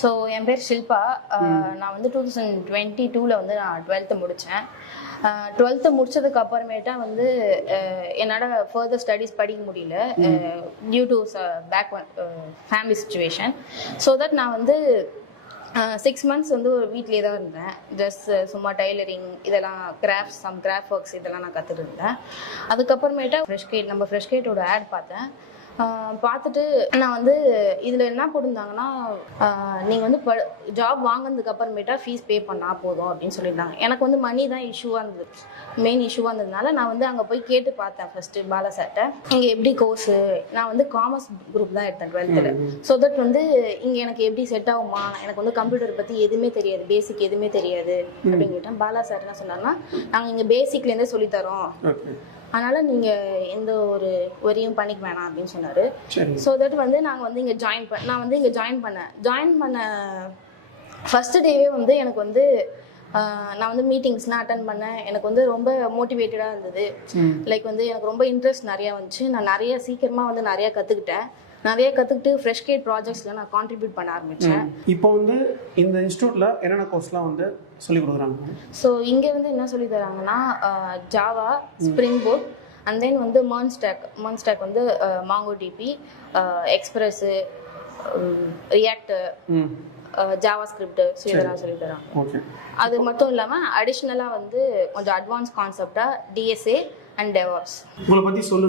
So என் பேர் ஷில்பா. நான் வந்து 2022 வந்து நான் 12th முடித்தேன். 12th முடிச்சதுக்கு அப்புறமேட்டா வந்து என்னால் ஃபர்தர் ஸ்டடீஸ் படிக்க முடியல due to family situation. So that நான் வந்து 6 months வந்து ஒரு வீட்லேயே தான் இருந்தேன். ஜஸ்ட் சும்மா டைலரிங் இதெல்லாம் கிராஃப்ட் ஒர்க்ஸ் இதெல்லாம் நான் கற்றுட்டு இருந்தேன். அதுக்கப்புறமேட்டா நம்ம ஃப்ரெஷ்கேட்டோட ஆட் பார்த்தேன். பார்த்துட்டு நான் வந்து இதில் என்ன போட்டிருந்தாங்கன்னா, நீங்கள் வந்து ஜாப் வாங்கினதுக்கு அப்புறமேட்டா ஃபீஸ் பே பண்ணால் போதும் அப்படின்னு சொல்லியிருந்தாங்க. எனக்கு வந்து மணி தான் மெயின் இஷ்யூவாக இருந்ததுனால நான் வந்து அங்கே போய் கேட்டு பார்த்தேன் ஃபஸ்ட்டு பாலா சார்ட்ட. இங்கே எப்படி கோர்ஸு, நான் வந்து காமர்ஸ் குரூப் தான் எடுத்தேன் 12th. ஸோ தட் வந்து இங்கே எனக்கு எப்படி செட் ஆகுமா, எனக்கு வந்து கம்ப்யூட்டர் பற்றி எதுவுமே தெரியாது, பேசிக் எதுவுமே தெரியாது அப்படின்னு கேட்டேன். பாலா சார் என்ன சொன்னார்னா, நாங்கள் இங்கே பேசிக்லேருந்தே சொல்லித்தரோம், அதனால் நீங்கள் எந்த ஒரு வரியும் பண்ணிக்க வேணாம் அப்படின்னு சொன்னார். ஸோ தட் வந்து நாங்கள் வந்து இங்கே நான் வந்து இங்கே ஜாயின் பண்ண ஃபஸ்ட்டு டேவே வந்து எனக்கு வந்து நான் வந்து மீட்டிங்ஸ்லாம் அட்டன் பண்ணேன். எனக்கு வந்து ரொம்ப மோட்டிவேட்டடாக இருந்தது. லைக் வந்து எனக்கு ரொம்ப இன்ட்ரெஸ்ட் நிறையா வந்துச்சு. நான் சீக்கிரமாக வந்து நிறையா கற்றுக்கிட்டு ஃப்ரெஷ்கேட் ப்ராஜெக்ட்ஸில் நான் கான்ட்ரிபியூட் பண்ண ஆரம்பித்தேன். இப்போ வந்து இந்த இன்ஸ்டியூட்டில் என்னென்ன கோர்ஸ்லாம் வந்து சொல்லிக் கொடுக்குறாங்க? ஸோ இங்கே வந்து என்ன சொல்லி தராங்கன்னா, Java, spring boot, and then வந்து MERN ஸ்டாக் வந்து MongoDB, Express, React, JavaScript, so இதெல்லாம் சொல்லி தராங்க. அது மட்டும் இல்லாமல் அடிஷ்னலாக வந்து கொஞ்சம் அட்வான்ஸ் கான்செப்டாக DSA அண்ட் DevOps. உங்களை பற்றி சொல்லு.